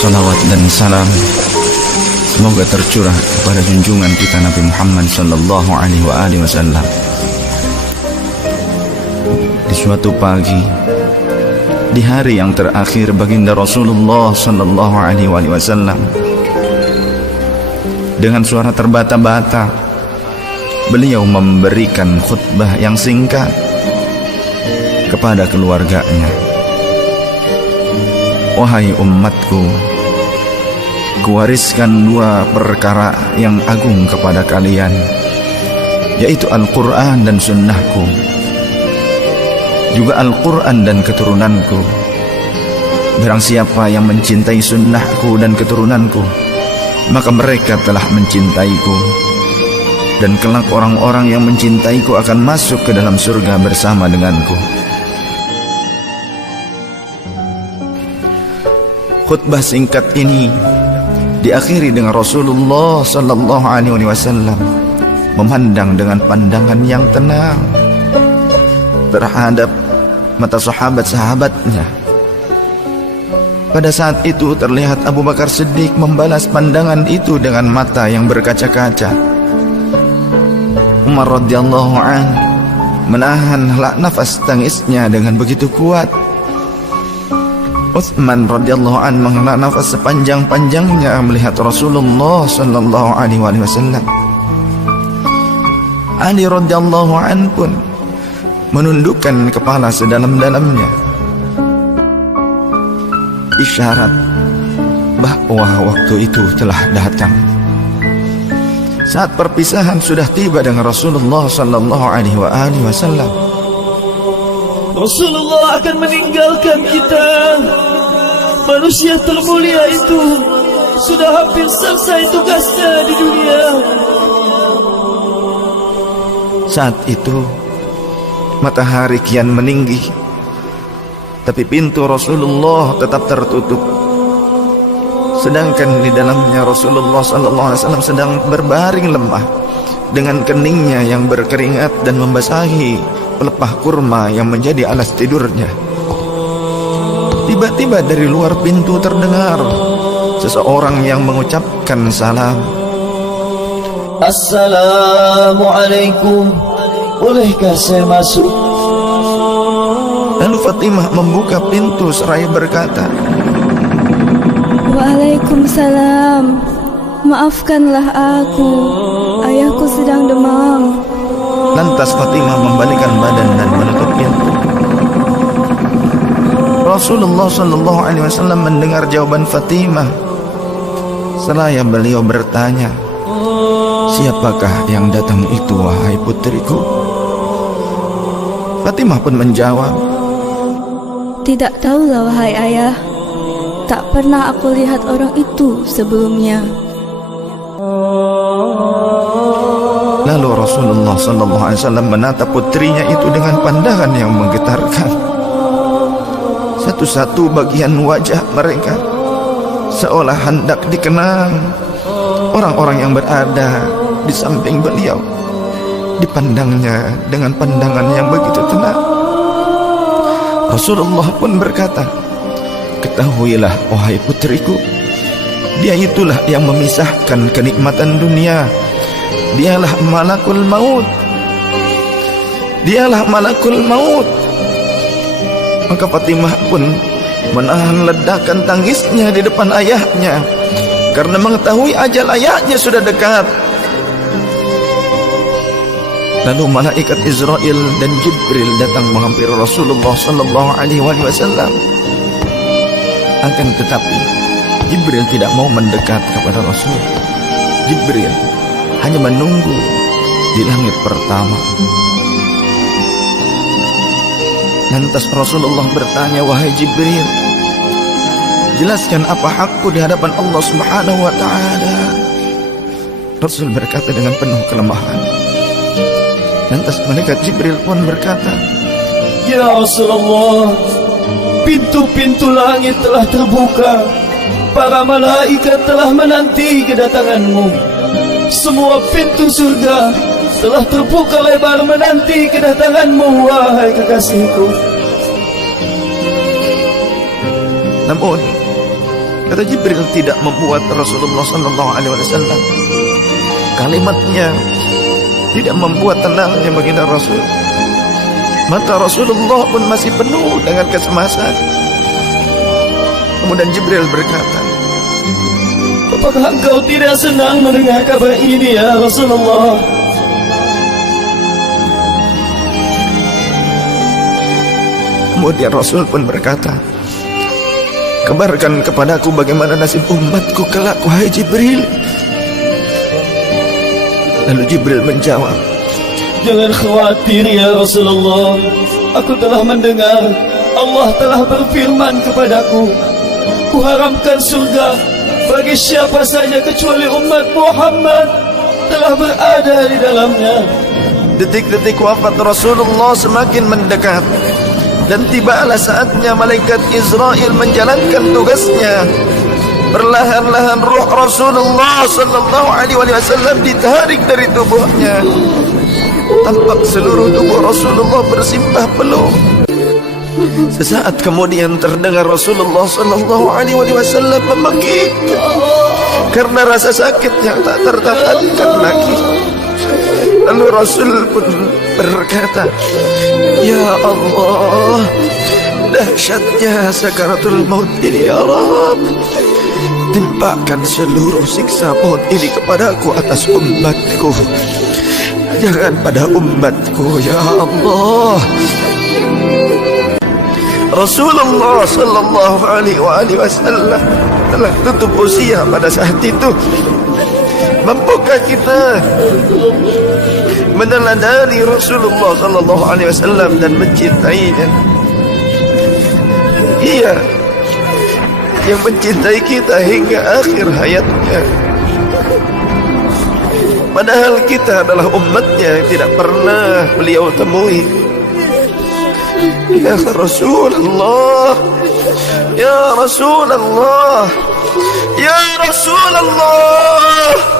Salawat dan salam semoga tercurah kepada junjungan kita Nabi Muhammad sallallahu alaihi wasallam. Di suatu pagi, di hari yang terakhir baginda Rasulullah sallallahu alaihi wasallam, dengan suara terbata-bata beliau memberikan khutbah yang singkat kepada keluarganya. Wahai umatku, kuwariskan dua perkara yang agung kepada kalian, yaitu Al-Quran dan sunnahku, juga Al-Quran dan keturunanku. Barang siapa yang mencintai sunnahku dan keturunanku, maka mereka telah mencintaiku, dan kelak orang-orang yang mencintaiku akan masuk ke dalam surga bersama denganku. Khutbah singkat ini diakhiri dengan Rasulullah sallallahu alaihi wasallam memandang dengan pandangan yang tenang terhadap mata sahabat-sahabatnya. Pada saat itu terlihat Abu Bakar Siddiq membalas pandangan itu dengan mata yang berkaca-kaca. Umar radhiyallahu anhu menahan nafas tangisnya dengan begitu kuat. Utsman radhiyallahu anhu menghela nafas sepanjang-panjangnya melihat Rasulullah sallallahu alaihi wasallam. Ali radhiyallahu anhu pun menundukkan kepala sedalam-dalamnya, isyarat bahwa waktu itu telah datang. Saat perpisahan sudah tiba dengan Rasulullah sallallahu alaihi wasallam. Rasulullah akan meninggalkan kita. Manusia termulia itu sudah hampir selesai tugasnya di dunia. Saat itu matahari kian meninggi, tapi pintu Rasulullah tetap tertutup. Sedangkan di dalamnya Rasulullah sallallahu alaihi wasallam sedang berbaring lemah dengan keningnya yang berkeringat dan membasahi pelepah kurma yang menjadi alas tidurnya. Tiba-tiba dari luar pintu terdengar seseorang yang mengucapkan salam. Assalamualaikum, bolehkah saya masuk? Lalu Fatimah membuka pintu seraya berkata, Waalaikumsalam, maafkanlah aku, ayahku sedang demam. Lantas Fatimah membalikkan badan dan menutup pintu. Rasulullah sallallahu alaihi wasallam mendengar jawaban Fatimah. Seraya beliau bertanya, siapakah yang datang itu wahai putriku? Fatimah pun menjawab, tidak tahulah wahai ayah, tak pernah aku lihat orang itu sebelumnya. Lalu Rasulullah sallallahu alaihi wasallam menatap putrinya itu dengan pandangan yang menggetarkan. Satu-satu bagian wajah mereka seolah hendak dikenang. Orang-orang yang berada di samping beliau dipandangnya dengan pandangan yang begitu tenang. Rasulullah pun berkata, ketahuilah wahai putriku, dia itulah yang memisahkan kenikmatan dunia. Dialah malakul maut. Dialah malakul maut. Maka Fatimah pun menahan ledakan tangisnya di depan ayahnya karena mengetahui ajal ayahnya sudah dekat. Lalu malaikat Israel dan Jibril datang menghampiri Rasulullah sallallahu alaihi wasallam. Akan tetapi Jibril tidak mau mendekat kepada Rasul. Jibril hanya menunggu di langit pertama. Lantas Rasulullah bertanya, wahai Jibril, jelaskan apa hakku di hadapan Allah Subhanahu wa ta'ala. Rasul berkata dengan penuh kelemahan. Lantas malaikat Jibril pun berkata, Ya Rasulullah, pintu-pintu langit telah terbuka. Para malaikat telah menanti kedatanganmu. Semua pintu surga telah terbuka lebar menanti kedatanganmu, wahai kekasihku. Namun Kata Jibril tidak membuat Rasulullah sallallahu alaihi wasallam kalimatnya tidak membuat tenangnya baginda Rasul. Mata Rasulullah pun masih penuh dengan kecemasan. Kemudian Jibril berkata, apakah engkau tidak senang mendengar kabar ini ya Rasulullah? Kemudian Rasul pun berkata, kabarkan kepadaku bagaimana nasib umatku kelak, wahai Jibril. Lalu Jibril menjawab, jangan khawatir ya Rasulullah. Aku telah mendengar Allah telah berfirman kepadaku, kuharamkan surga bagi siapa saja kecuali umat Muhammad telah berada di dalamnya. detik-detik wafat Rasulullah semakin mendekat, dan tibalah saatnya malaikat Israel menjalankan tugasnya. Perlahan-lahan ruh Rasulullah sallallahu alaihi wasallam ditarik dari tubuhnya. Tampak seluruh tubuh Rasulullah bersimpah peluh. Sesaat kemudian terdengar Rasulullah sallallahu alaihi wasallam membekik karena rasa sakit yang tak tertahankan lagi. Lalu Rasul pun berkata, ya Allah, dahsyatnya sakaratul maut ini ya Rabb. Timpakan seluruh siksa maut ini kepadaku atas umatku, jangan pada umatku ya Allah. Rasulullah sallallahu alaihi wasallam telah tutup usia pada saat itu. Mampukah kita meneladani Rasulullah sallallahu alaihi wasallam dan mencintainya? Ia yang mencintai kita hingga akhir hayatnya. Padahal kita adalah umatnya yang tidak pernah beliau temui. Ya Rasulullah, ya Rasulullah, ya Rasulullah.